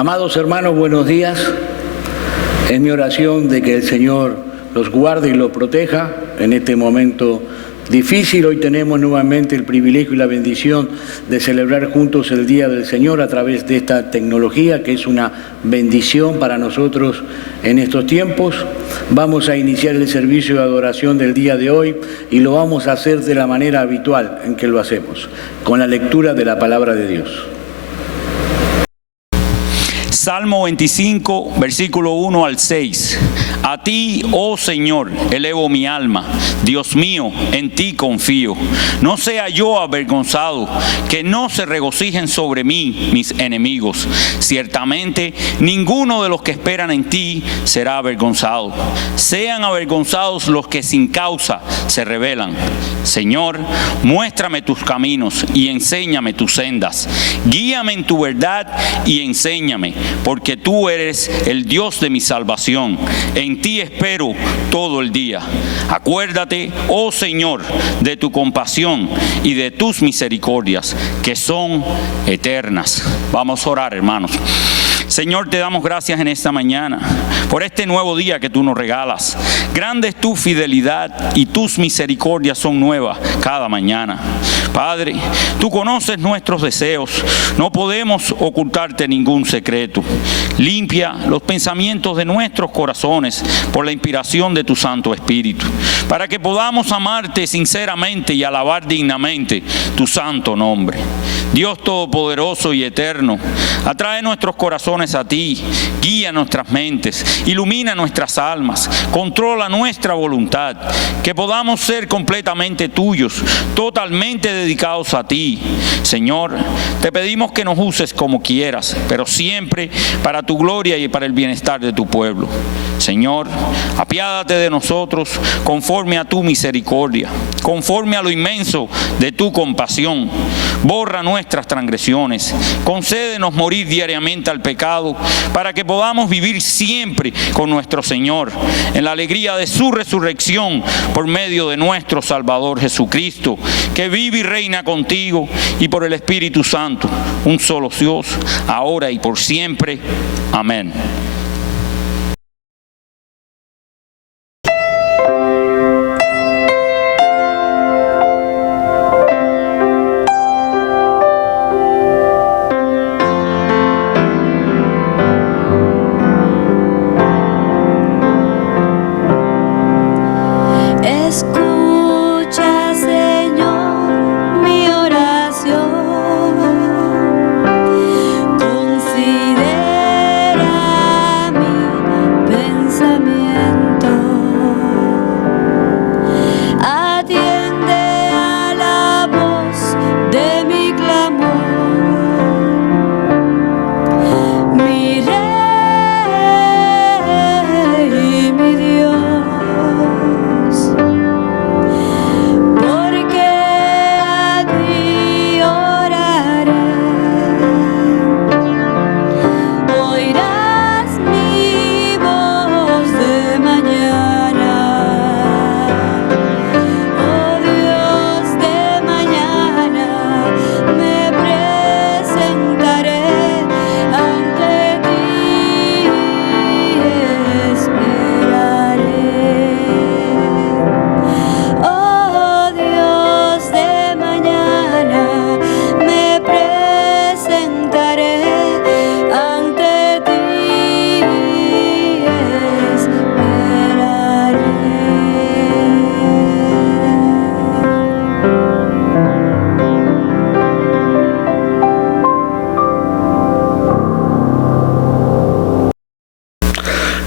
Amados hermanos, buenos días. Es mi oración de que el Señor los guarde y los proteja en este momento difícil. Hoy tenemos nuevamente el privilegio y la bendición de celebrar juntos el Día del Señor a través de esta tecnología, que es una bendición para nosotros en estos tiempos. Vamos a iniciar el servicio de adoración del día de hoy y lo vamos a hacer de la manera habitual en que lo hacemos, con la lectura de la palabra de Dios. Salmo 25, versículo 1 al 6. A ti, oh Señor, elevo mi alma. Dios mío, en ti confío. No sea yo avergonzado, que no se regocijen sobre mí mis enemigos. Ciertamente, ninguno de los que esperan en ti será avergonzado. Sean avergonzados los que sin causa se rebelan. Señor, muéstrame tus caminos y enséñame tus sendas. Guíame en tu verdad y enséñame, porque tú eres el Dios de mi salvación. En ti espero todo el día. Acuérdate, oh Señor, de tu compasión y de tus misericordias, que son eternas. Vamos a orar, hermanos. Señor, te damos gracias en esta mañana por este nuevo día que tú nos regalas. Grande es tu fidelidad y tus misericordias son nuevas cada mañana. Padre, tú conoces nuestros deseos. No podemos ocultarte ningún secreto. Limpia los pensamientos de nuestros corazones por la inspiración de tu Santo Espíritu, para que podamos amarte sinceramente y alabar dignamente tu santo nombre. Dios Todopoderoso y Eterno, atrae nuestros corazones a ti, guía nuestras mentes, ilumina nuestras almas, controla nuestra voluntad, que podamos ser completamente tuyos, totalmente dedicados a ti. Señor, te pedimos que nos uses como quieras, pero siempre para tu gloria y para el bienestar de tu pueblo. Señor, apiádate de nosotros conforme a tu misericordia, conforme a lo inmenso de tu compasión. Borra nuestras transgresiones, concédenos morir diariamente al pecado, para que podamos vivir siempre con nuestro Señor, en la alegría de su resurrección por medio de nuestro Salvador Jesucristo, que vive y reina contigo y por el Espíritu Santo, un solo Dios, ahora y por siempre. Amén.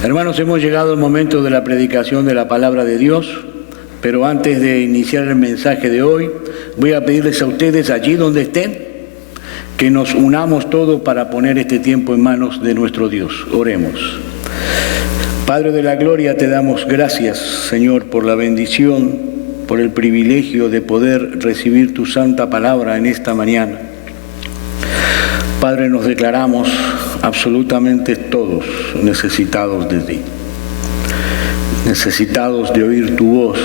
Hermanos, hemos llegado al momento de la predicación de la palabra de Dios, pero antes de iniciar el mensaje de hoy, voy a pedirles a ustedes allí donde estén, que nos unamos todos para poner este tiempo en manos de nuestro Dios. Oremos. Padre de la gloria, te damos gracias, Señor, por la bendición, por el privilegio de poder recibir tu santa palabra en esta mañana. Padre, nos declaramos absolutamente todos necesitados de ti, necesitados de oír tu voz,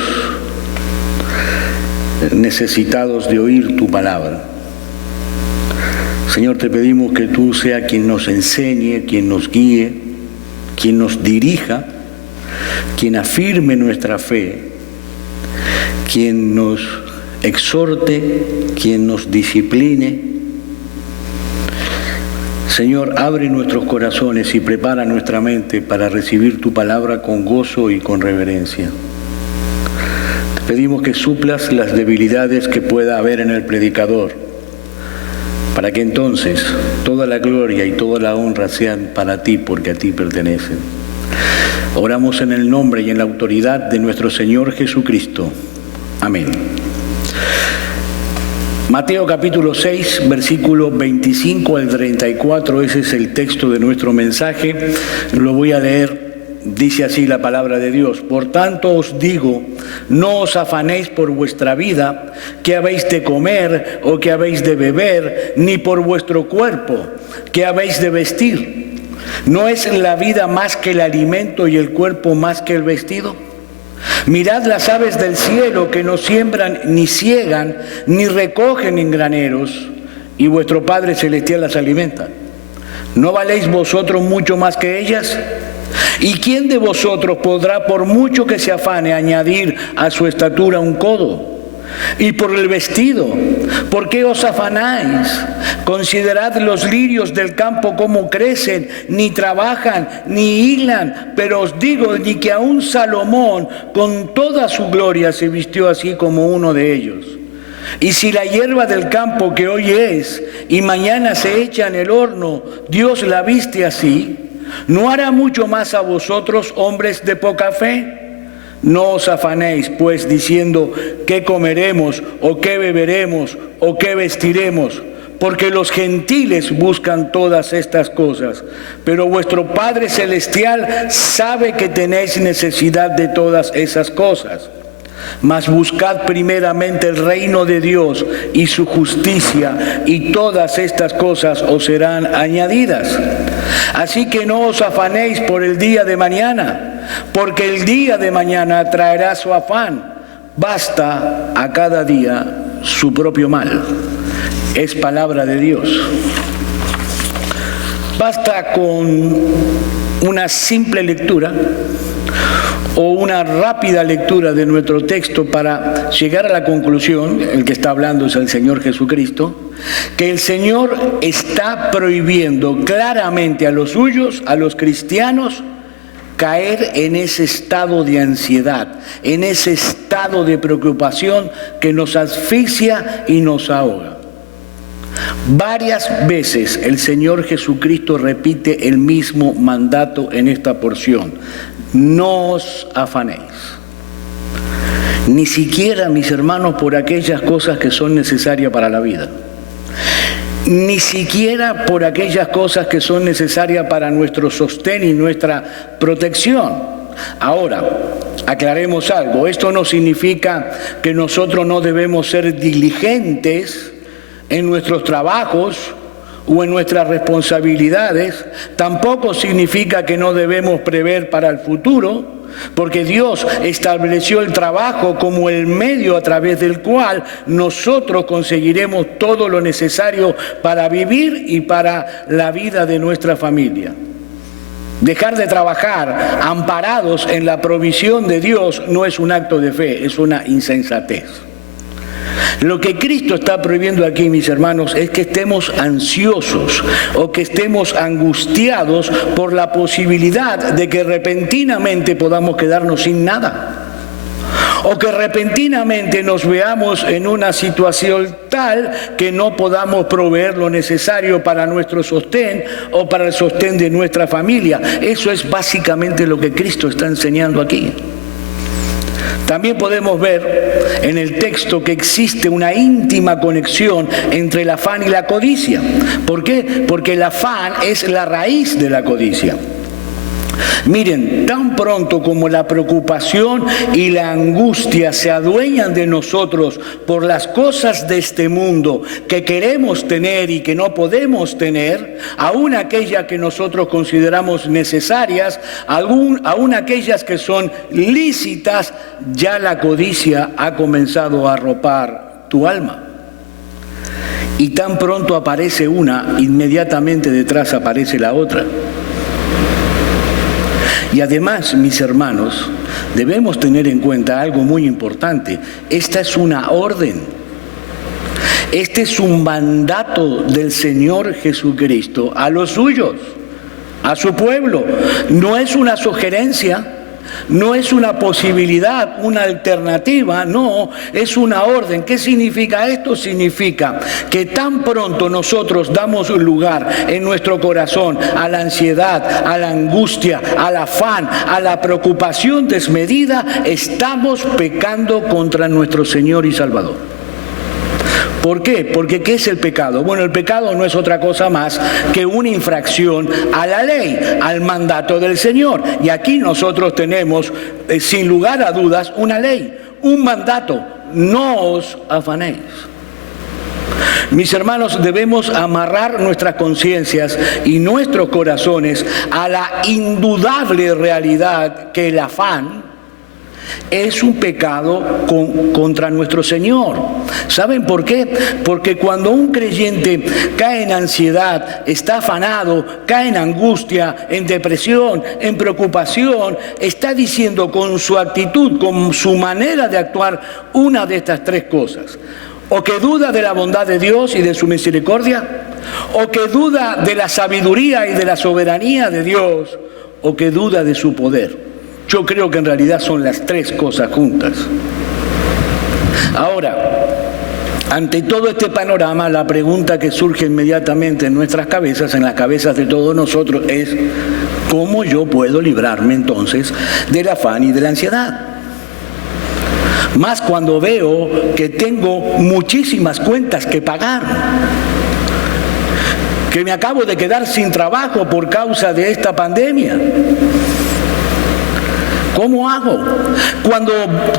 necesitados de oír tu palabra. Señor, te pedimos que tú seas quien nos enseñe, quien nos guíe, quien nos dirija, quien afirme nuestra fe, quien nos exhorte, quien nos discipline. Señor, abre nuestros corazones y prepara nuestra mente para recibir tu palabra con gozo y con reverencia. Te pedimos que suplas las debilidades que pueda haber en el predicador, para que entonces toda la gloria y toda la honra sean para ti, porque a ti pertenecen. Oramos en el nombre y en la autoridad de nuestro Señor Jesucristo. Amén. Mateo capítulo 6, versículo 25 al 34, ese es el texto de nuestro mensaje. Lo voy a leer. Dice así la palabra de Dios: por tanto os digo, no os afanéis por vuestra vida, qué habéis de comer o qué habéis de beber, ni por vuestro cuerpo, qué habéis de vestir. ¿No es la vida más que el alimento y el cuerpo más que el vestido? Mirad las aves del cielo, que no siembran, ni siegan, ni recogen en graneros, y vuestro Padre Celestial las alimenta. ¿No valéis vosotros mucho más que ellas? ¿Y quién de vosotros podrá, por mucho que se afane, añadir a su estatura un codo? Y por el vestido, ¿por qué os afanáis? Considerad los lirios del campo cómo crecen, ni trabajan, ni hilan, pero os digo ni que aun Salomón con toda su gloria se vistió así como uno de ellos. Y si la hierba del campo que hoy es y mañana se echa en el horno, Dios la viste así, ¿no hará mucho más a vosotros, hombres de poca fe? No os afanéis, pues, diciendo qué comeremos, o qué beberemos, o qué vestiremos, porque los gentiles buscan todas estas cosas. Pero vuestro Padre Celestial sabe que tenéis necesidad de todas esas cosas. Mas buscad primeramente el reino de Dios y su justicia, y todas estas cosas os serán añadidas. Así que no os afanéis por el día de mañana, porque el día de mañana traerá su afán. Basta a cada día su propio mal. Es palabra de Dios. Basta con una simple lectura o una rápida lectura de nuestro texto para llegar a la conclusión, el que está hablando es el Señor Jesucristo, que el Señor está prohibiendo claramente a los suyos, a los cristianos, caer en ese estado de ansiedad, en ese estado de preocupación que nos asfixia y nos ahoga. Varias veces el Señor Jesucristo repite el mismo mandato en esta porción: no os afanéis. Ni siquiera, mis hermanos, por aquellas cosas que son necesarias para la vida. Ni siquiera por aquellas cosas que son necesarias para nuestro sostén y nuestra protección. Ahora, aclaremos algo. Esto no significa que nosotros no debemos ser diligentes en nuestros trabajos o en nuestras responsabilidades. Tampoco significa que no debemos prever para el futuro, porque Dios estableció el trabajo como el medio a través del cual nosotros conseguiremos todo lo necesario para vivir y para la vida de nuestra familia. Dejar de trabajar amparados en la provisión de Dios no es un acto de fe, es una insensatez. Lo que Cristo está prohibiendo aquí, mis hermanos, es que estemos ansiosos o que estemos angustiados por la posibilidad de que repentinamente podamos quedarnos sin nada, o que repentinamente nos veamos en una situación tal que no podamos proveer lo necesario para nuestro sostén o para el sostén de nuestra familia. Eso es básicamente lo que Cristo está enseñando aquí. También podemos ver en el texto que existe una íntima conexión entre el afán y la codicia. ¿Por qué? Porque el afán es la raíz de la codicia. Miren, tan pronto como la preocupación y la angustia se adueñan de nosotros por las cosas de este mundo que queremos tener y que no podemos tener, aún aquellas que nosotros consideramos necesarias, aún aquellas que son lícitas, ya la codicia ha comenzado a arropar tu alma. y tan pronto aparece una, inmediatamente detrás aparece la otra. Y además, mis hermanos, debemos tener en cuenta algo muy importante. Esta es una orden. Este es un mandato del Señor Jesucristo a los suyos, a su pueblo. No es una sugerencia, no es una posibilidad, una alternativa, no, es una orden. ¿Qué significa esto? Significa que tan pronto nosotros damos lugar en nuestro corazón a la ansiedad, a la angustia, al afán, a la preocupación desmedida, estamos pecando contra nuestro Señor y Salvador. ¿Por qué? Porque ¿qué es el pecado? Bueno, el pecado no es otra cosa más que una infracción a la ley, al mandato del Señor. Y aquí nosotros tenemos, sin lugar a dudas, una ley, un mandato. No os afanéis. Mis hermanos, debemos amarrar nuestras conciencias y nuestros corazones a la indudable realidad que el afán es un pecado contra nuestro Señor. ¿Saben por qué? Porque cuando un creyente cae en ansiedad, está afanado, cae en angustia, en depresión, en preocupación, está diciendo con su actitud, con su manera de actuar, una de estas tres cosas. O que duda de la bondad de Dios y de su misericordia, o que duda de la sabiduría y de la soberanía de Dios, o que duda de su poder. Yo creo que en realidad son las tres cosas juntas. Ahora, ante todo este panorama, la pregunta que surge inmediatamente en nuestras cabezas, en las cabezas de todos nosotros, es ¿cómo yo puedo librarme entonces del afán y de la ansiedad? Más cuando veo que tengo muchísimas cuentas que pagar, que me acabo de quedar sin trabajo por causa de esta pandemia. ¿Cómo hago? Cuando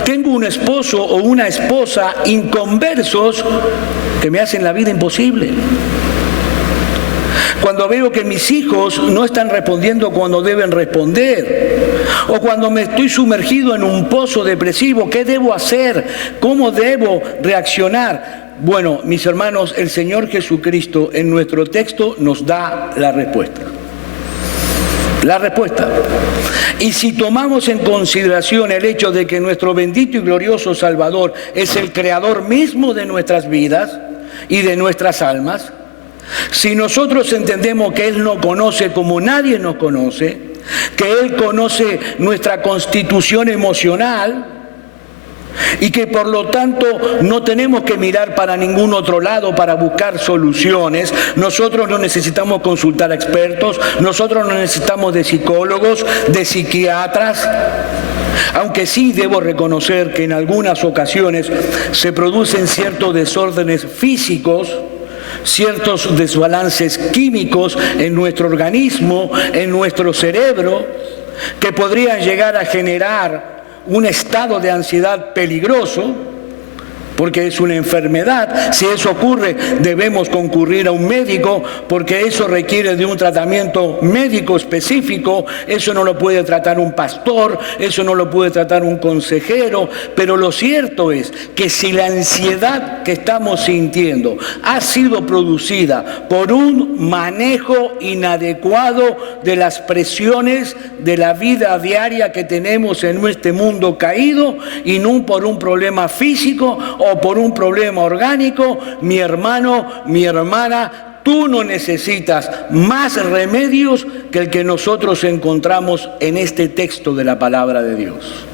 tengo un esposo o una esposa inconversos que me hacen la vida imposible. Cuando veo que mis hijos no están respondiendo cuando deben responder. O cuando me estoy sumergido en un pozo depresivo, ¿qué debo hacer? ¿Cómo debo reaccionar? Bueno, mis hermanos, el Señor Jesucristo en nuestro texto nos da la respuesta. La respuesta. Y si tomamos en consideración el hecho de que nuestro bendito y glorioso Salvador es el creador mismo de nuestras vidas y de nuestras almas, si nosotros entendemos que Él nos conoce como nadie nos conoce, que Él conoce nuestra constitución emocional, y que por lo tanto no tenemos que mirar para ningún otro lado para buscar soluciones. Nosotros no necesitamos consultar a expertos, nosotros no necesitamos de psicólogos, de psiquiatras, aunque sí debo reconocer que en algunas ocasiones se producen ciertos desórdenes físicos, ciertos desbalances químicos en nuestro organismo, en nuestro cerebro, que podrían llegar a generar un estado de ansiedad peligroso, porque es una enfermedad. Si eso ocurre, debemos concurrir a un médico, porque eso requiere de un tratamiento médico específico. Eso no lo puede tratar un pastor, eso no lo puede tratar un consejero. Pero lo cierto es que si la ansiedad que estamos sintiendo ha sido producida por un manejo inadecuado de las presiones de la vida diaria que tenemos en este mundo caído, y no por un problema físico o por un problema orgánico, mi hermano, mi hermana, tú no necesitas más remedios que el que nosotros encontramos en este texto de la palabra de Dios.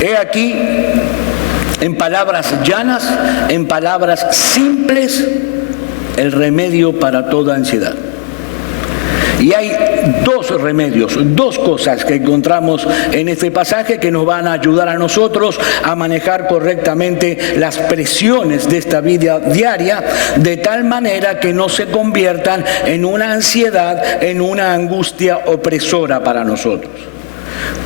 He aquí, en palabras llanas, en palabras simples, el remedio para toda ansiedad. Y hay dos remedios, dos cosas que encontramos en este pasaje que nos van a ayudar a nosotros a manejar correctamente las presiones de esta vida diaria, de tal manera que no se conviertan en una ansiedad, en una angustia opresora para nosotros.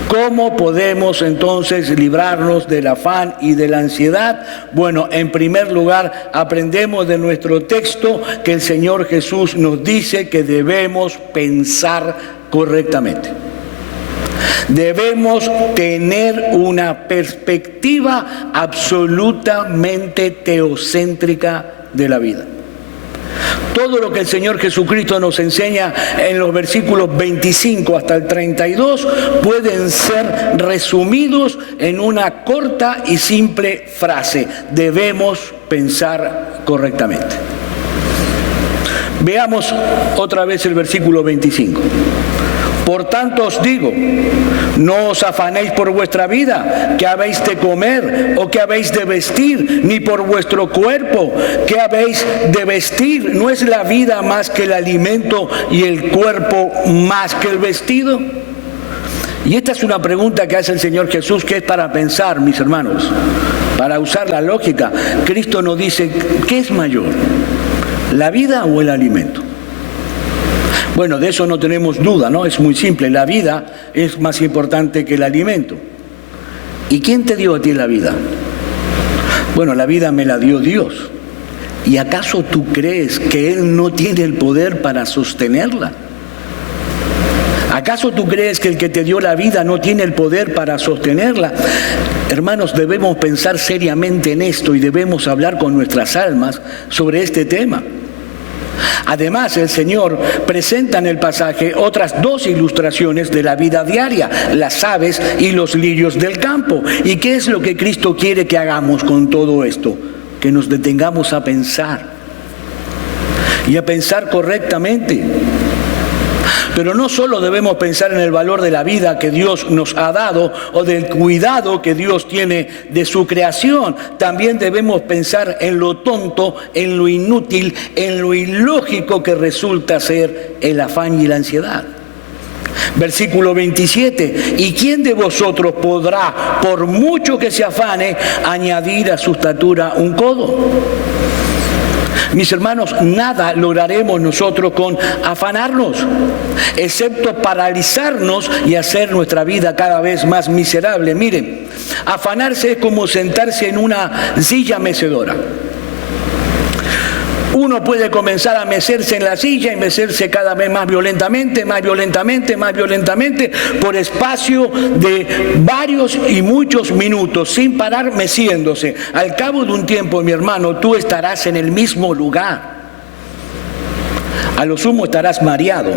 ¿Cómo podemos entonces librarnos del afán y de la ansiedad? Bueno, en primer lugar, aprendemos de nuestro texto que el Señor Jesús nos dice que debemos pensar correctamente. Debemos tener una perspectiva absolutamente teocéntrica de la vida. Todo lo que el Señor Jesucristo nos enseña en los versículos 25 hasta el 32 pueden ser resumidos en una corta y simple frase: debemos pensar correctamente. Veamos otra vez el versículo 25. Por tanto os digo, no os afanéis por vuestra vida, qué habéis de comer o qué habéis de vestir, ni por vuestro cuerpo, qué habéis de vestir. ¿No es la vida más que el alimento y el cuerpo más que el vestido? Y esta es una pregunta que hace el Señor Jesús, que es para pensar, mis hermanos, para usar la lógica. Cristo nos dice, ¿qué es mayor, la vida o el alimento? Bueno, de eso no tenemos duda, ¿no? Es muy simple, la vida es más importante que el alimento. ¿Y quién te dio a ti la vida? Bueno, la vida me la dio Dios. ¿Y acaso tú crees que Él no tiene el poder para sostenerla? ¿Acaso tú crees que el que te dio la vida no tiene el poder para sostenerla? Hermanos, debemos pensar seriamente en esto y debemos hablar con nuestras almas sobre este tema. Además, el Señor presenta en el pasaje otras dos ilustraciones de la vida diaria, las aves y los lirios del campo. ¿Y qué es lo que Cristo quiere que hagamos con todo esto? Que nos detengamos a pensar y a pensar correctamente. Pero no solo debemos pensar en el valor de la vida que Dios nos ha dado o del cuidado que Dios tiene de su creación, también debemos pensar en lo tonto, en lo inútil, en lo ilógico que resulta ser el afán y la ansiedad. Versículo 27, ¿y quién de vosotros podrá, por mucho que se afane, añadir a su estatura un codo? Mis hermanos, nada lograremos nosotros con afanarnos, excepto paralizarnos y hacer nuestra vida cada vez más miserable. Miren, afanarse es como sentarse en una silla mecedora. Uno puede comenzar a mecerse en la silla y mecerse cada vez más violentamente, por espacio de varios y muchos minutos, sin parar meciéndose. Al cabo de un tiempo, mi hermano, tú estarás en el mismo lugar. A lo sumo estarás mareado,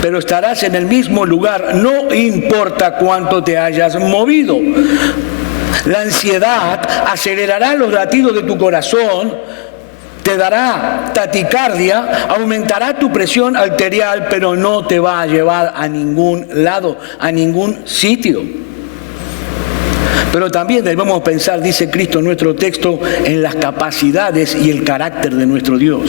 pero estarás en el mismo lugar, no importa cuánto te hayas movido. La ansiedad acelerará los latidos de tu corazón, te dará taticardia, aumentará tu presión arterial, pero no te va a llevar a ningún lado, a ningún sitio. Pero también debemos pensar, dice Cristo en nuestro texto, en las capacidades y el carácter de nuestro Dios.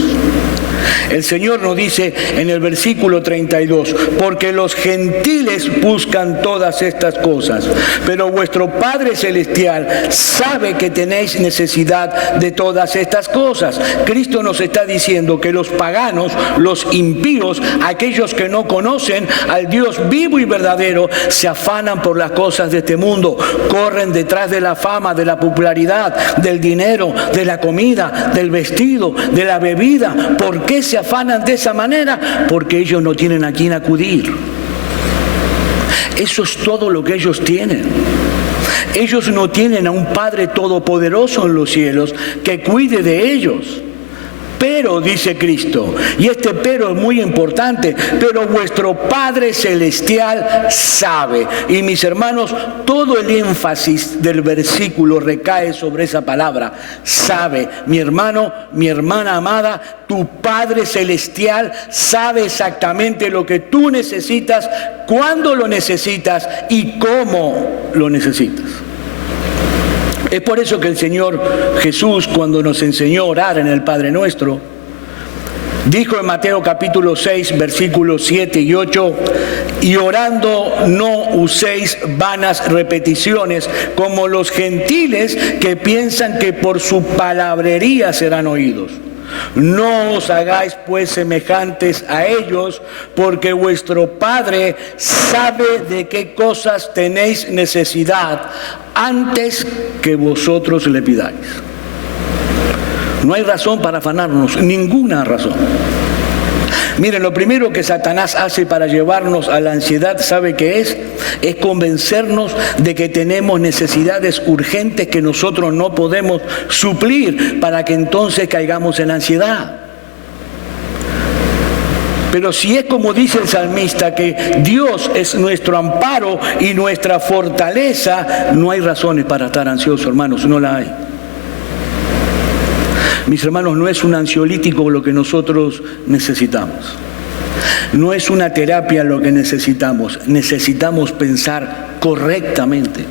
El Señor nos dice en el versículo 32, porque los gentiles buscan todas estas cosas, pero vuestro Padre Celestial sabe que tenéis necesidad de todas estas cosas. Cristo nos está diciendo que los paganos, los impíos, aquellos que no conocen al Dios vivo y verdadero, se afanan por las cosas de este mundo, corren detrás de la fama, de la popularidad, del dinero, de la comida, del vestido, de la bebida. ¿Por qué se afanan de esa manera? Porque ellos no tienen a quién acudir. Eso es todo lo que ellos tienen. Ellos no tienen a un Padre todopoderoso en los cielos que cuide de ellos. Pero, dice Cristo, y este pero es muy importante, pero vuestro Padre Celestial sabe. Y mis hermanos, todo el énfasis del versículo recae sobre esa palabra, sabe. Mi hermano, mi hermana amada, tu Padre Celestial sabe exactamente lo que tú necesitas, cuándo lo necesitas y cómo lo necesitas. Es por eso que el Señor Jesús, cuando nos enseñó a orar en el Padre Nuestro, dijo en Mateo capítulo 6, versículos 7 y 8, y orando no uséis vanas repeticiones como los gentiles que piensan que por su palabrería serán oídos. No os hagáis pues semejantes a ellos, porque vuestro Padre sabe de qué cosas tenéis necesidad antes que vosotros le pidáis. No hay razón para afanarnos, ninguna razón. Miren, lo primero que Satanás hace para llevarnos a la ansiedad, ¿sabe qué es? Es convencernos de que tenemos necesidades urgentes que nosotros no podemos suplir, para que entonces caigamos en la ansiedad. Pero si es como dice el salmista, que Dios es nuestro amparo y nuestra fortaleza, no hay razones para estar ansiosos, hermanos, no la hay. Mis hermanos, no es un ansiolítico lo que nosotros necesitamos. No es una terapia lo que necesitamos. Necesitamos pensar correctamente.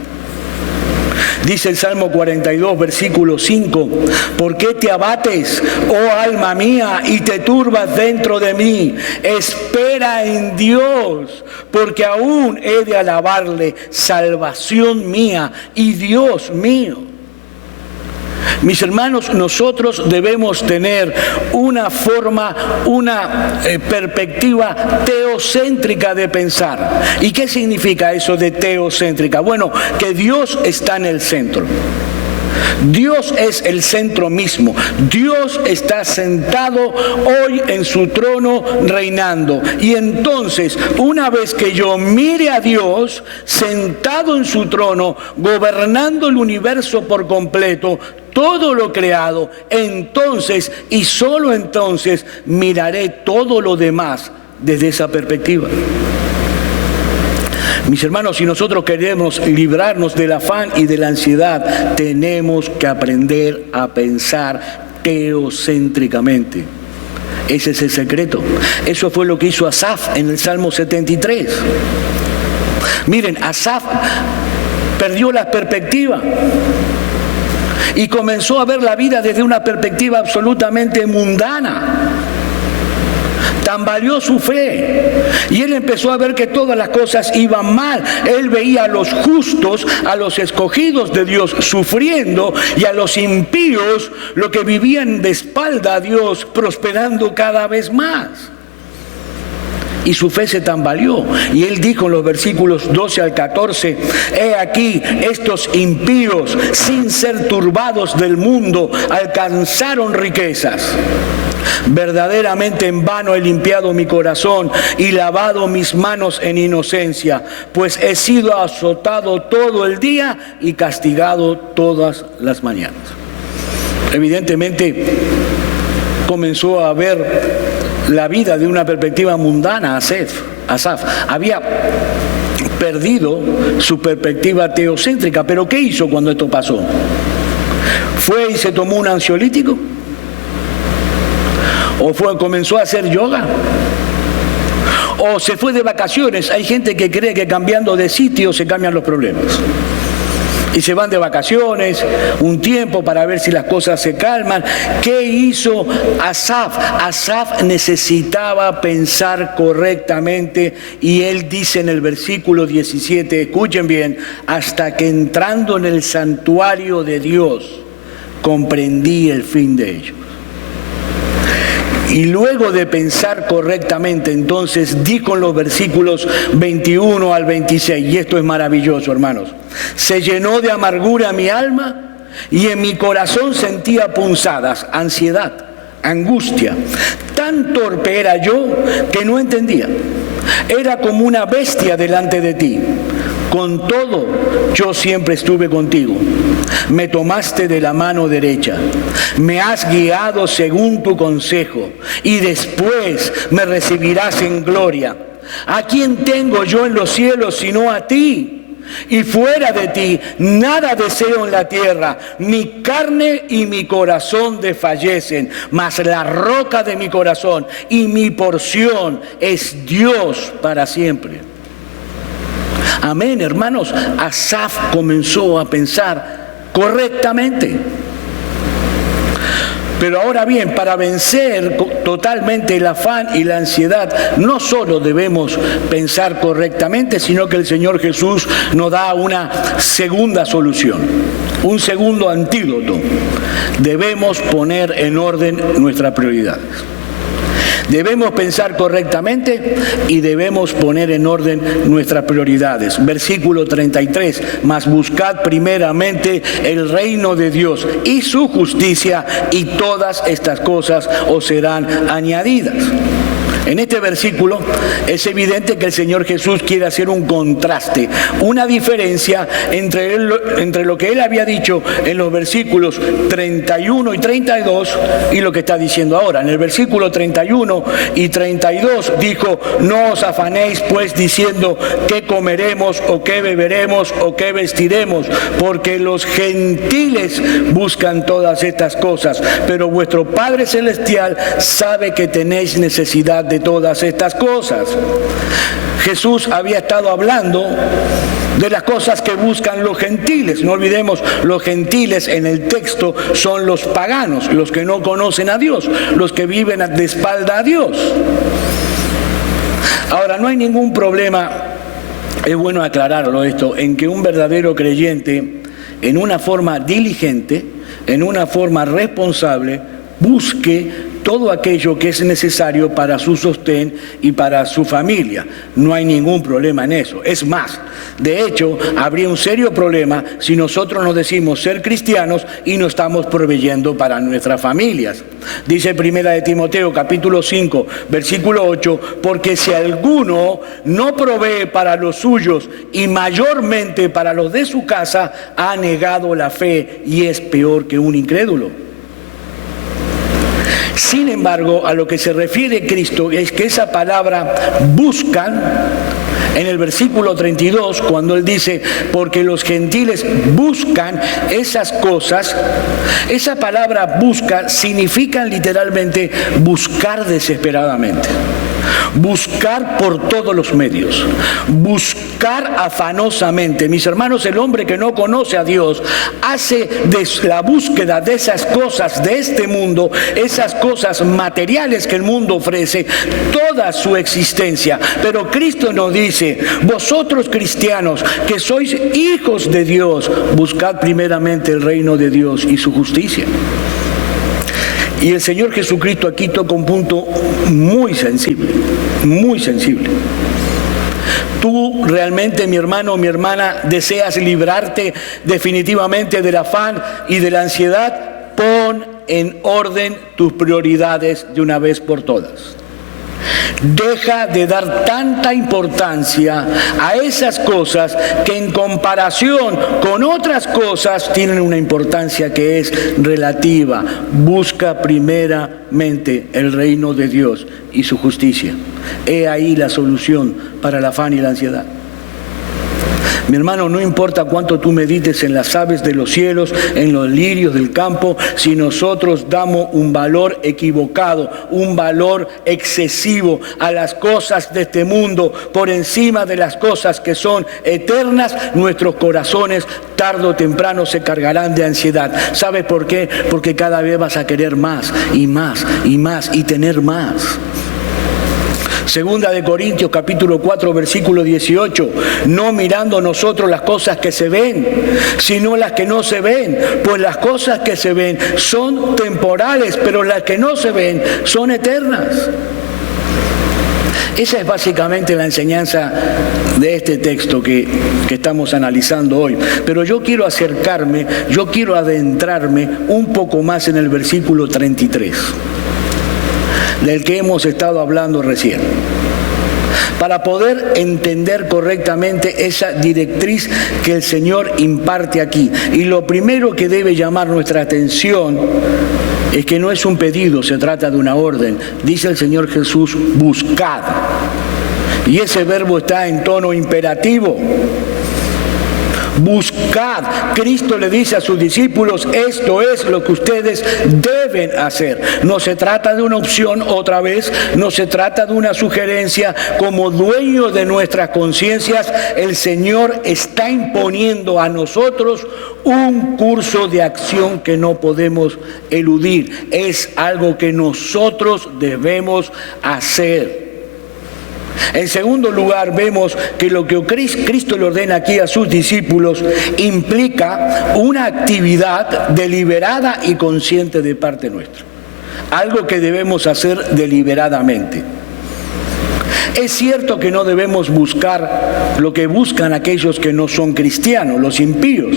Dice el Salmo 42, versículo 5, ¿por qué te abates, oh alma mía, y te turbas dentro de mí? Espera en Dios, porque aún he de alabarle, salvación mía y Dios mío. Mis hermanos, nosotros debemos tener una perspectiva teocéntrica de pensar. ¿Y qué significa eso de teocéntrica? Bueno, que Dios está en el centro. Dios es el centro mismo. Dios está sentado hoy en su trono reinando. Y entonces, una vez que yo mire a Dios sentado en su trono, gobernando el universo por completo, todo lo creado, entonces y solo entonces miraré todo lo demás desde esa perspectiva. Mis hermanos, si nosotros queremos librarnos del afán y de la ansiedad, tenemos que aprender a pensar teocéntricamente. Ese es el secreto. Eso fue lo que hizo Asaf en el Salmo 73. Miren, Asaf perdió la perspectiva y comenzó a ver la vida desde una perspectiva absolutamente mundana. Tambaleó su fe y él empezó a ver que todas las cosas iban mal. Él veía a los justos, a los escogidos de Dios sufriendo, y a los impíos, los que vivían de espalda a Dios, prosperando cada vez más. Y su fe se tambaleó. Y él dijo en los versículos 12 al 14, he aquí, estos impíos, sin ser turbados del mundo, alcanzaron riquezas. Verdaderamente en vano he limpiado mi corazón y lavado mis manos en inocencia, pues he sido azotado todo el día y castigado todas las mañanas. Evidentemente comenzó a ver la vida de una perspectiva mundana. Asaf había perdido su perspectiva teocéntrica. ¿Pero qué hizo cuando esto pasó? ¿Fue y se tomó un ansiolítico? ¿O comenzó a hacer yoga? ¿O se fue de vacaciones? Hay gente que cree que cambiando de sitio se cambian los problemas. Y se van de vacaciones un tiempo para ver si las cosas se calman. ¿Qué hizo Asaf? Asaf necesitaba pensar correctamente, y él dice en el versículo 17, escuchen bien, hasta que entrando en el santuario de Dios comprendí el fin de ellos. Y luego de pensar correctamente, entonces dijo en los versículos 21 al 26, y esto es maravilloso, hermanos, se llenó de amargura mi alma y en mi corazón sentía punzadas, ansiedad, angustia. Tan torpe era yo que no entendía. Era como una bestia delante de ti. Con todo, yo siempre estuve contigo. Me tomaste de la mano derecha. Me has guiado según tu consejo. Y después me recibirás en gloria. ¿A quién tengo yo en los cielos sino a ti? Y fuera de ti, nada deseo en la tierra. Mi carne y mi corazón desfallecen, mas la roca de mi corazón y mi porción es Dios para siempre. Amén, hermanos. Asaf comenzó a pensar correctamente. Pero ahora bien, para vencer totalmente el afán y la ansiedad, no solo debemos pensar correctamente, sino que el Señor Jesús nos da una segunda solución, un segundo antídoto. Debemos poner en orden nuestras prioridades. Debemos pensar correctamente y debemos poner en orden nuestras prioridades. Versículo 33, mas buscad primeramente el reino de Dios y su justicia, y todas estas cosas os serán añadidas. En este versículo es evidente que el Señor Jesús quiere hacer un contraste, una diferencia entre lo que Él había dicho en los versículos 31 y 32 y lo que está diciendo ahora. En el versículo 31 y 32 dijo: no os afanéis pues diciendo qué comeremos o qué beberemos o qué vestiremos, porque los gentiles buscan todas estas cosas, pero vuestro Padre Celestial sabe que tenéis necesidad de todas estas cosas. Jesús había estado hablando de las cosas que buscan los gentiles. No olvidemos, los gentiles en el texto son los paganos, los que no conocen a Dios, los que viven de espalda a Dios. Ahora, no hay ningún problema, es bueno aclararlo esto, en que un verdadero creyente, en una forma diligente, en una forma responsable, busque todo aquello que es necesario para su sostén y para su familia. No hay ningún problema en eso. Es más, de hecho, habría un serio problema si nosotros nos decimos ser cristianos y no estamos proveyendo para nuestras familias. Dice Primera de Timoteo, capítulo 5, versículo 8, porque si alguno no provee para los suyos y mayormente para los de su casa, ha negado la fe y es peor que un incrédulo. Sin embargo, a lo que se refiere Cristo es que esa palabra buscan, en el versículo 32, cuando Él dice, porque los gentiles buscan esas cosas, esa palabra busca significa literalmente buscar desesperadamente. Buscar por todos los medios, buscar afanosamente. Mis hermanos, el hombre que no conoce a Dios hace de la búsqueda de esas cosas de este mundo, esas cosas materiales que el mundo ofrece, toda su existencia. Pero Cristo nos dice, vosotros cristianos que sois hijos de Dios, buscad primeramente el reino de Dios y su justicia. Y el Señor Jesucristo aquí toca un punto muy sensible, muy sensible. Tú realmente, mi hermano o mi hermana, deseas librarte definitivamente del afán y de la ansiedad. Pon en orden tus prioridades de una vez por todas. Deja de dar tanta importancia a esas cosas que en comparación con otras cosas tienen una importancia que es relativa. Busca primeramente el reino de Dios y su justicia. He ahí la solución para el afán y la ansiedad. Mi hermano, no importa cuánto tú medites en las aves de los cielos, en los lirios del campo, si nosotros damos un valor equivocado, un valor excesivo a las cosas de este mundo por encima de las cosas que son eternas, nuestros corazones tarde o temprano se cargarán de ansiedad. ¿Sabes por qué? Porque cada vez vas a querer más y más y más y tener más. Segunda de Corintios capítulo 4 versículo 18, no mirando nosotros las cosas que se ven, sino las que no se ven, pues las cosas que se ven son temporales, pero las que no se ven son eternas. Esa es básicamente la enseñanza de este texto que estamos analizando hoy. Pero yo quiero adentrarme un poco más en el versículo 33. Del que hemos estado hablando recién, para poder entender correctamente esa directriz que el Señor imparte aquí. Y lo primero que debe llamar nuestra atención es que no es un pedido, se trata de una orden. Dice el Señor Jesús, buscad. Y ese verbo está en tono imperativo. Buscad. Cristo le dice a sus discípulos, esto es lo que ustedes deben hacer. No se trata de una opción otra vez, no se trata de una sugerencia. Como dueño de nuestras conciencias, el Señor está imponiendo a nosotros un curso de acción que no podemos eludir. Es algo que nosotros debemos hacer. En segundo lugar, vemos que lo que Cristo le ordena aquí a sus discípulos implica una actividad deliberada y consciente de parte nuestra. Algo que debemos hacer deliberadamente. Es cierto que no debemos buscar lo que buscan aquellos que no son cristianos, los impíos,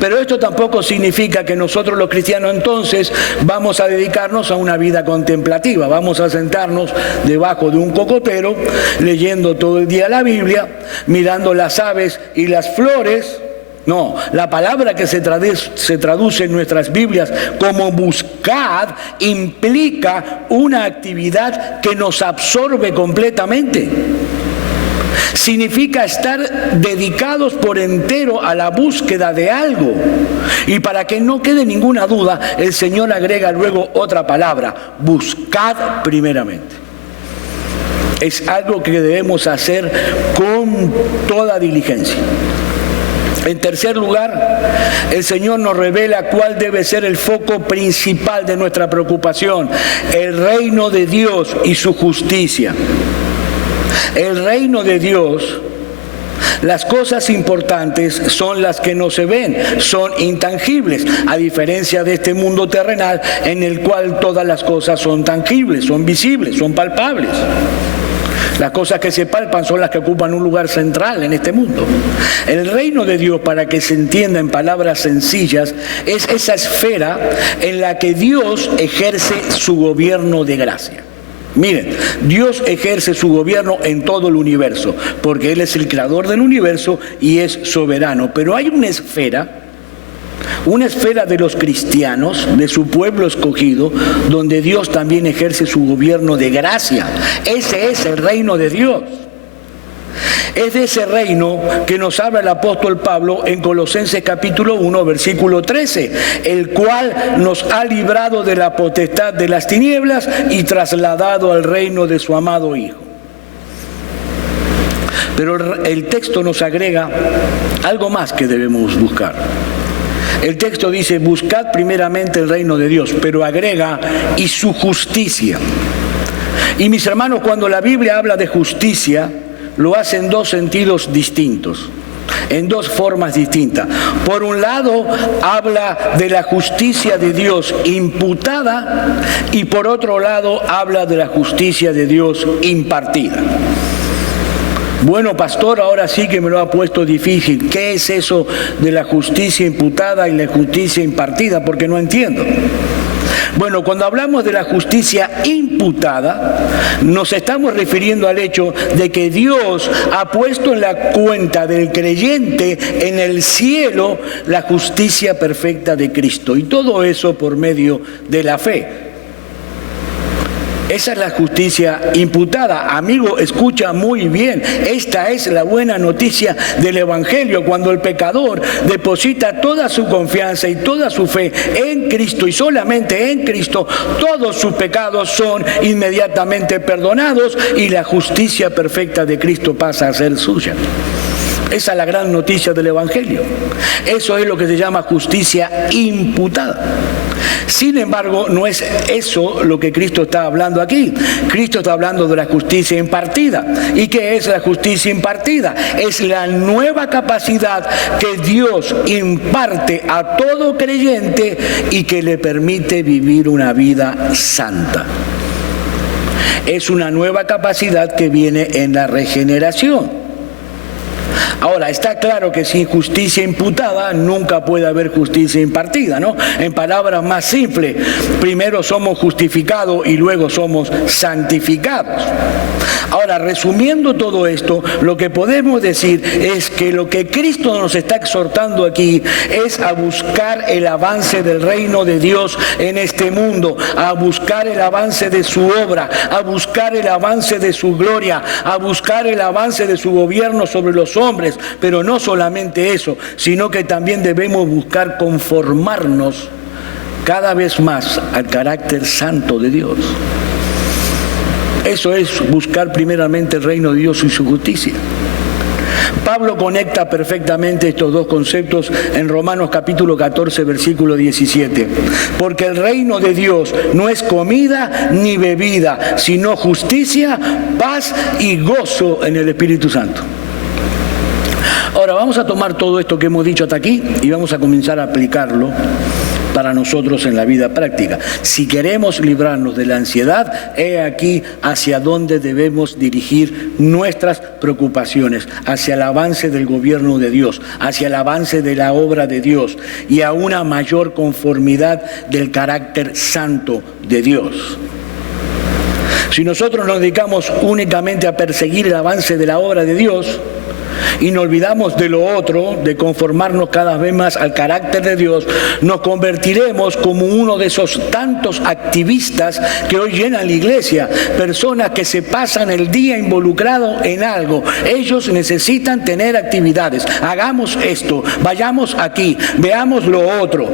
pero esto tampoco significa que nosotros los cristianos entonces vamos a dedicarnos a una vida contemplativa, vamos a sentarnos debajo de un cocotero, leyendo todo el día la Biblia, mirando las aves y las flores. No, la palabra que se traduce en nuestras Biblias como buscad implica una actividad que nos absorbe completamente. Significa estar dedicados por entero a la búsqueda de algo. Y para que no quede ninguna duda, el Señor agrega luego otra palabra: buscad primeramente. Es algo que debemos hacer con toda diligencia. En tercer lugar, el Señor nos revela cuál debe ser el foco principal de nuestra preocupación: el reino de Dios y su justicia. El reino de Dios, las cosas importantes son las que no se ven, son intangibles, a diferencia de este mundo terrenal en el cual todas las cosas son tangibles, son visibles, son palpables. Las cosas que se palpan son las que ocupan un lugar central en este mundo. El reino de Dios, para que se entienda en palabras sencillas, es esa esfera en la que Dios ejerce su gobierno de gracia. Miren, Dios ejerce su gobierno en todo el universo, porque Él es el creador del universo y es soberano. Pero hay una esfera de los cristianos, de su pueblo escogido, donde Dios también ejerce su gobierno de gracia. Ese es el reino de Dios. Es de ese reino que nos habla el apóstol Pablo en Colosenses capítulo 1, versículo 13, el cual nos ha librado de la potestad de las tinieblas y trasladado al reino de su amado Hijo. Pero el texto nos agrega algo más que debemos buscar. El texto dice: buscad primeramente el reino de Dios, pero agrega: y su justicia. Y mis hermanos, cuando la Biblia habla de justicia, lo hace en dos sentidos distintos, en dos formas distintas. Por un lado, habla de la justicia de Dios imputada, y por otro lado, habla de la justicia de Dios impartida. Bueno, pastor, ahora sí que me lo ha puesto difícil. ¿Qué es eso de la justicia imputada y la justicia impartida? Porque no entiendo. Bueno, cuando hablamos de la justicia imputada, nos estamos refiriendo al hecho de que Dios ha puesto en la cuenta del creyente en el cielo la justicia perfecta de Cristo. Y todo eso por medio de la fe. Esa es la justicia imputada. Amigo, escucha muy bien. Esta es la buena noticia del Evangelio. Cuando el pecador deposita toda su confianza y toda su fe en Cristo y solamente en Cristo, todos sus pecados son inmediatamente perdonados y la justicia perfecta de Cristo pasa a ser suya. Esa es la gran noticia del Evangelio. Eso es lo que se llama justicia imputada. Sin embargo, no es eso lo que Cristo está hablando aquí. Cristo está hablando de la justicia impartida. ¿Y qué es la justicia impartida? Es la nueva capacidad que Dios imparte a todo creyente y que le permite vivir una vida santa. Es una nueva capacidad que viene en la regeneración. Ahora, está claro que sin justicia imputada nunca puede haber justicia impartida, ¿no? En palabras más simples, primero somos justificados y luego somos santificados. Ahora, resumiendo todo esto, lo que podemos decir es que lo que Cristo nos está exhortando aquí es a buscar el avance del reino de Dios en este mundo, a buscar el avance de su obra, a buscar el avance de su gloria, a buscar el avance de su gobierno sobre los hombres, pero no solamente eso, sino que también debemos buscar conformarnos cada vez más al carácter santo de Dios. Eso es buscar primeramente el reino de Dios y su justicia. Pablo conecta perfectamente estos dos conceptos en Romanos capítulo 14, versículo 17. Porque el reino de Dios no es comida ni bebida, sino justicia, paz y gozo en el Espíritu Santo. Ahora vamos a tomar todo esto que hemos dicho hasta aquí y vamos a comenzar a aplicarlo para nosotros en la vida práctica. Si queremos librarnos de la ansiedad, he aquí hacia dónde debemos dirigir nuestras preocupaciones, hacia el avance del gobierno de Dios, hacia el avance de la obra de Dios y a una mayor conformidad del carácter santo de Dios. Si nosotros nos dedicamos únicamente a perseguir el avance de la obra de Dios y nos olvidamos de lo otro, de conformarnos cada vez más al carácter de Dios, nos convertiremos como uno de esos tantos activistas que hoy llenan la iglesia, personas que se pasan el día involucrados en algo. Ellos necesitan tener actividades. Hagamos esto, vayamos aquí, veamos lo otro.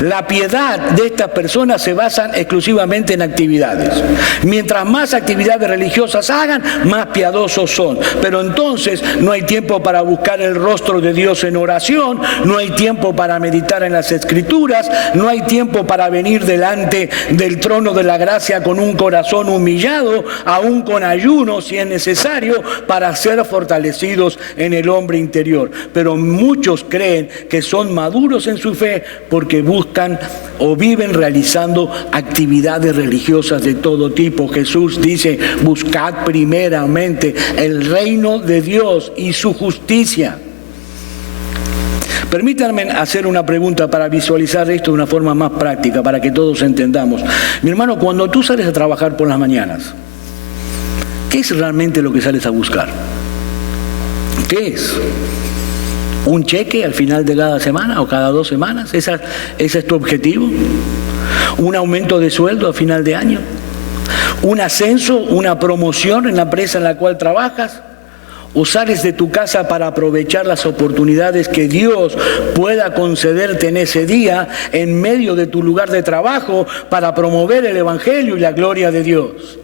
La piedad de estas personas se basa exclusivamente en actividades. Mientras más actividades religiosas hagan, más piadosos son. Pero entonces no hay tiempo para buscar el rostro de Dios en oración, no hay tiempo para meditar en las Escrituras, no hay tiempo para venir delante del trono de la gracia con un corazón humillado, aún con ayuno si es necesario, para ser fortalecidos en el hombre interior. Pero muchos creen que son maduros en su fe porque buscan o viven realizando actividades religiosas de todo tipo. Jesús dice: buscad primeramente el reino de Dios y su justicia. Permítanme hacer una pregunta para visualizar esto de una forma más práctica, para que todos entendamos. Mi hermano, cuando tú sales a trabajar por las mañanas, ¿qué es realmente lo que sales a buscar? ¿Qué es? ¿Un cheque al final de cada semana o cada 2 semanas? ¿Ese es tu objetivo? ¿Un aumento de sueldo a final de año? ¿Un ascenso, una promoción en la empresa en la cual trabajas? ¿O sales de tu casa para aprovechar las oportunidades que Dios pueda concederte en ese día en medio de tu lugar de trabajo para promover el Evangelio y la gloria de Dios?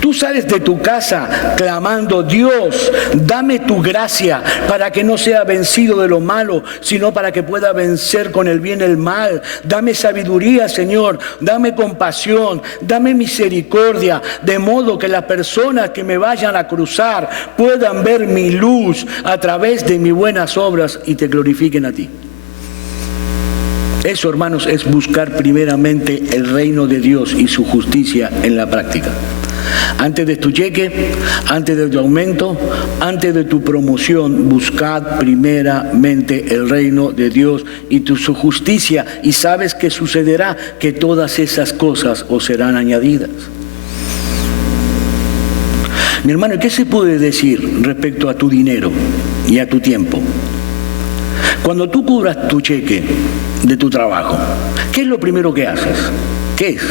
Tú sales de tu casa clamando: Dios, dame tu gracia para que no sea vencido de lo malo, sino para que pueda vencer con el bien el mal. Dame sabiduría, Señor, dame compasión, dame misericordia, de modo que las personas que me vayan a cruzar puedan ver mi luz a través de mis buenas obras y te glorifiquen a ti. Eso, hermanos, es buscar primeramente el reino de Dios y su justicia en la práctica. Antes de tu cheque, antes de tu aumento, antes de tu promoción, buscad primeramente el reino de Dios y su justicia, y sabes que sucederá, que todas esas cosas os serán añadidas. Mi hermano, ¿qué se puede decir respecto a tu dinero y a tu tiempo? Cuando tú cobras tu cheque de tu trabajo, ¿qué es lo primero que haces? ¿Qué es?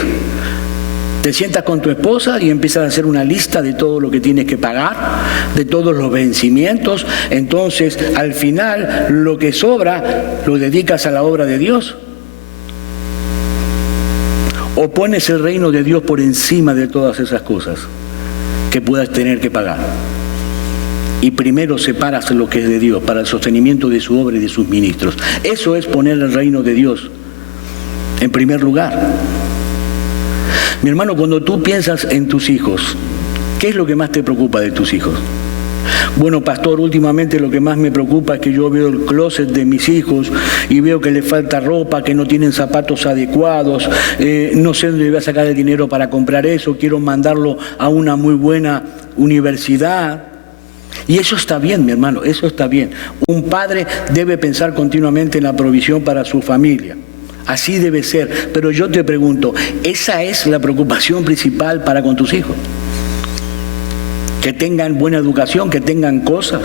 Te sientas con tu esposa y empiezas a hacer una lista de todo lo que tienes que pagar, de todos los vencimientos. Entonces, al final, lo que sobra lo dedicas a la obra de Dios. O pones el reino de Dios por encima de todas esas cosas que puedas tener que pagar. Y primero separas lo que es de Dios para el sostenimiento de su obra y de sus ministros. Eso es poner el reino de Dios en primer lugar. Mi hermano, cuando tú piensas en tus hijos, ¿qué es lo que más te preocupa de tus hijos? Bueno, pastor, últimamente lo que más me preocupa es que yo veo el closet de mis hijos y veo que les falta ropa, que no tienen zapatos adecuados, no sé dónde voy a sacar el dinero para comprar eso, quiero mandarlo a una muy buena universidad. Y eso está bien, mi hermano, eso está bien. Un padre debe pensar continuamente en la provisión para su familia. Así debe ser. Pero yo te pregunto, ¿esa es la preocupación principal para con tus hijos? Que tengan buena educación, que tengan cosas.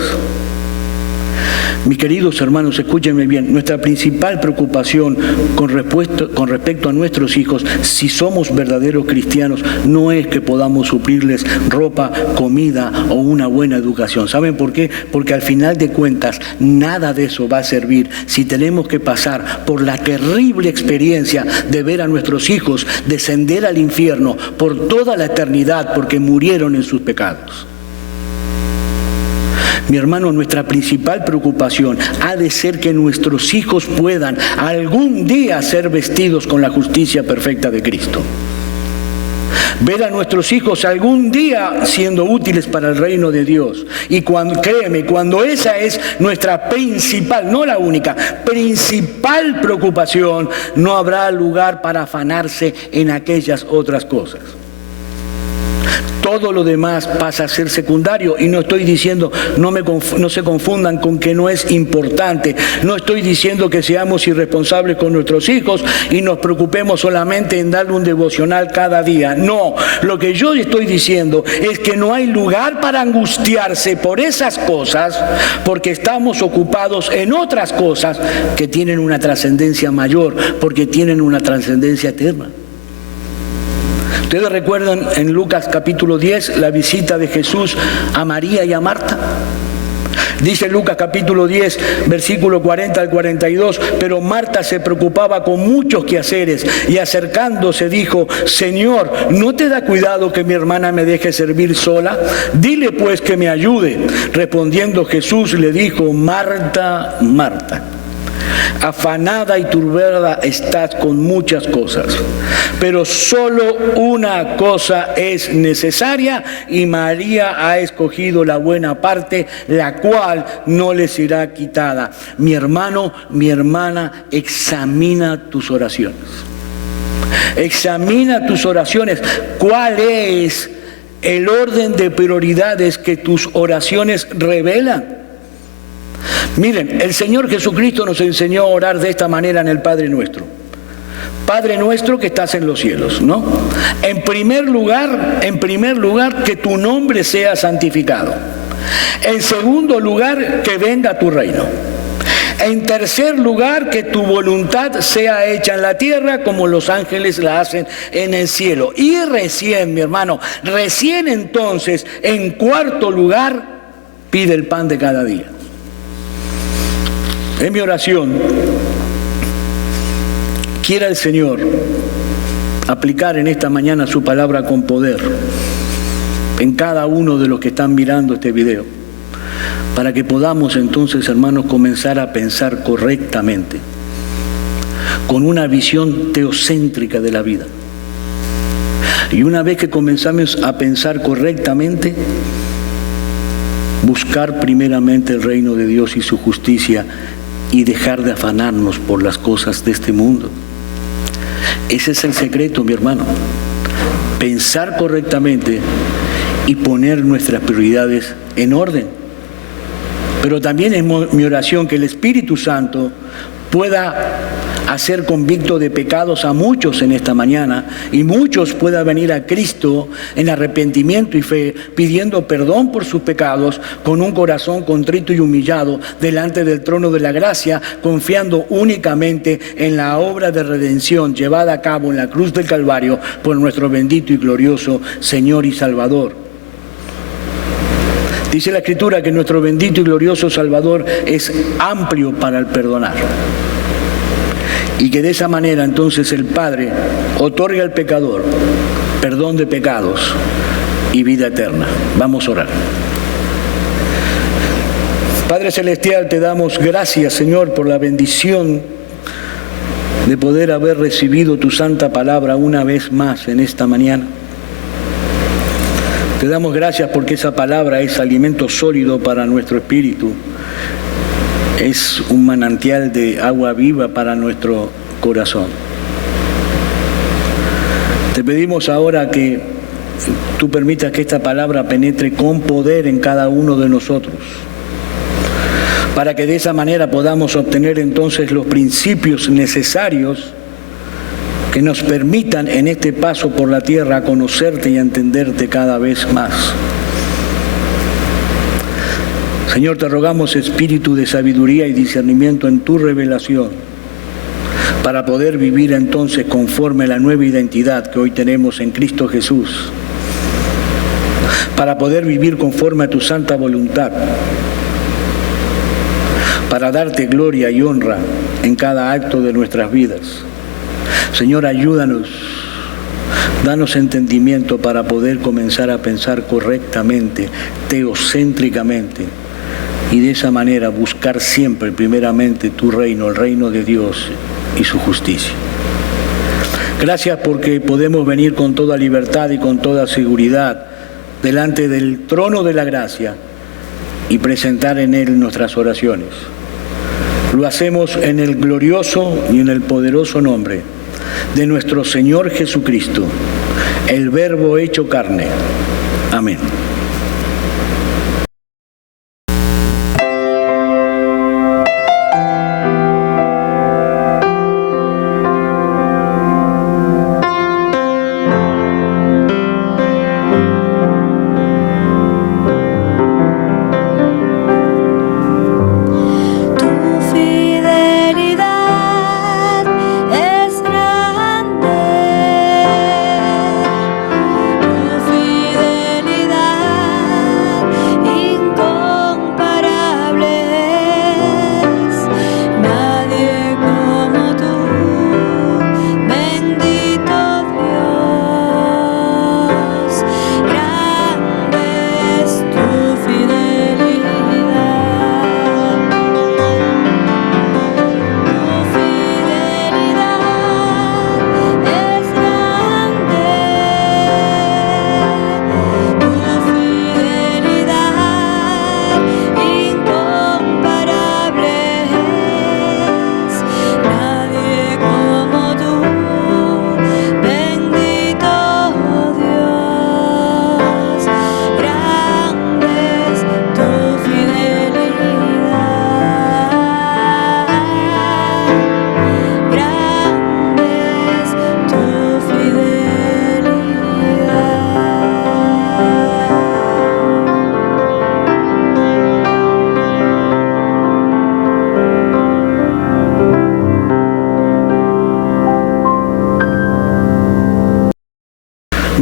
Mis queridos hermanos, escúchenme bien, nuestra principal preocupación con respecto a nuestros hijos, si somos verdaderos cristianos, no es que podamos suplirles ropa, comida o una buena educación. ¿Saben por qué? Porque al final de cuentas, nada de eso va a servir si tenemos que pasar por la terrible experiencia de ver a nuestros hijos descender al infierno por toda la eternidad porque murieron en sus pecados. Mi hermano, nuestra principal preocupación ha de ser que nuestros hijos puedan algún día ser vestidos con la justicia perfecta de Cristo. ver a nuestros hijos algún día siendo útiles para el reino de Dios. Y créeme, cuando esa es nuestra principal, no la única, principal preocupación, no habrá lugar para afanarse en aquellas otras cosas. Todo lo demás pasa a ser secundario, y no estoy diciendo, no se confundan con que no es importante. No estoy diciendo que seamos irresponsables con nuestros hijos y nos preocupemos solamente en darle un devocional cada día. No, lo que yo estoy diciendo es que no hay lugar para angustiarse por esas cosas, porque estamos ocupados en otras cosas que tienen una trascendencia mayor, porque tienen una trascendencia eterna. ¿Ustedes recuerdan en Lucas capítulo 10 la visita de Jesús a María y a Marta? Dice Lucas capítulo 10, versículo 40 al 42, pero Marta se preocupaba con muchos quehaceres y acercándose dijo: Señor, ¿no te da cuidado que mi hermana me deje servir sola? Dile pues que me ayude. Respondiendo Jesús le dijo: Marta, Marta, afanada y turbada estás con muchas cosas, pero solo una cosa es necesaria, y María ha escogido la buena parte, la cual no le será quitada. Mi hermano, mi hermana, examina tus oraciones. Examina tus oraciones. ¿Cuál es el orden de prioridades que tus oraciones revelan? Miren, el Señor Jesucristo nos enseñó a orar de esta manera en el Padre Nuestro. Padre nuestro que estás en los cielos, ¿no? En primer lugar, que tu nombre sea santificado. En segundo lugar, que venga tu reino. En tercer lugar, que tu voluntad sea hecha en la tierra como los ángeles la hacen en el cielo. Y recién, mi hermano, entonces, en cuarto lugar, pide el pan de cada día. En mi oración, quiera el Señor aplicar en esta mañana su palabra con poder en cada uno de los que están mirando este video, para que podamos entonces, hermanos, comenzar a pensar correctamente, con una visión teocéntrica de la vida. Y una vez que comenzamos a pensar correctamente, buscar primeramente el reino de Dios y su justicia, y dejar de afanarnos por las cosas de este mundo. Ese es el secreto, mi hermano. Pensar correctamente y poner nuestras prioridades en orden. Pero también es mi oración que el Espíritu Santo pueda hacer convicto de pecados a muchos en esta mañana, y muchos puedan venir a Cristo en arrepentimiento y fe, pidiendo perdón por sus pecados, con un corazón contrito y humillado delante del trono de la gracia, confiando únicamente en la obra de redención llevada a cabo en la cruz del Calvario por nuestro bendito y glorioso Señor y Salvador. Dice la Escritura que nuestro bendito y glorioso Salvador es amplio para el perdonar. Y que de esa manera entonces el Padre otorga al pecador perdón de pecados y vida eterna. Vamos a orar. Padre Celestial, te damos gracias, Señor, por la bendición de poder haber recibido tu santa palabra una vez más en esta mañana. Te damos gracias porque esa palabra es alimento sólido para nuestro espíritu. Es un manantial de agua viva para nuestro corazón. Te pedimos ahora que tú permitas que esta palabra penetre con poder en cada uno de nosotros, para que de esa manera podamos obtener entonces los principios necesarios que nos permitan en este paso por la tierra conocerte y entenderte cada vez más. Señor, te rogamos espíritu de sabiduría y discernimiento en tu revelación, para poder vivir entonces conforme a la nueva identidad que hoy tenemos en Cristo Jesús, para poder vivir conforme a tu santa voluntad, para darte gloria y honra en cada acto de nuestras vidas. Señor, ayúdanos, danos entendimiento para poder comenzar a pensar correctamente, teocéntricamente, y de esa manera buscar siempre primeramente tu reino, el reino de Dios y su justicia. Gracias porque podemos venir con toda libertad y con toda seguridad delante del trono de la gracia y presentar en él nuestras oraciones. Lo hacemos en el glorioso y en el poderoso nombre de nuestro Señor Jesucristo, el Verbo hecho carne. Amén.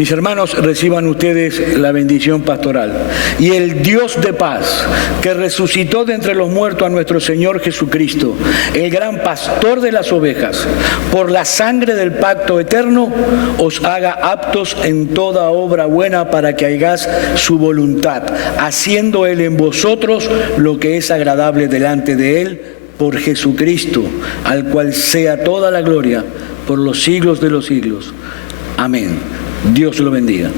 Mis hermanos, reciban ustedes la bendición pastoral. Y el Dios de paz, que resucitó de entre los muertos a nuestro Señor Jesucristo, el gran pastor de las ovejas, por la sangre del pacto eterno, os haga aptos en toda obra buena para que hagáis su voluntad, haciendo Él en vosotros lo que es agradable delante de Él, por Jesucristo, al cual sea toda la gloria por los siglos de los siglos. Amén. Dios lo bendiga.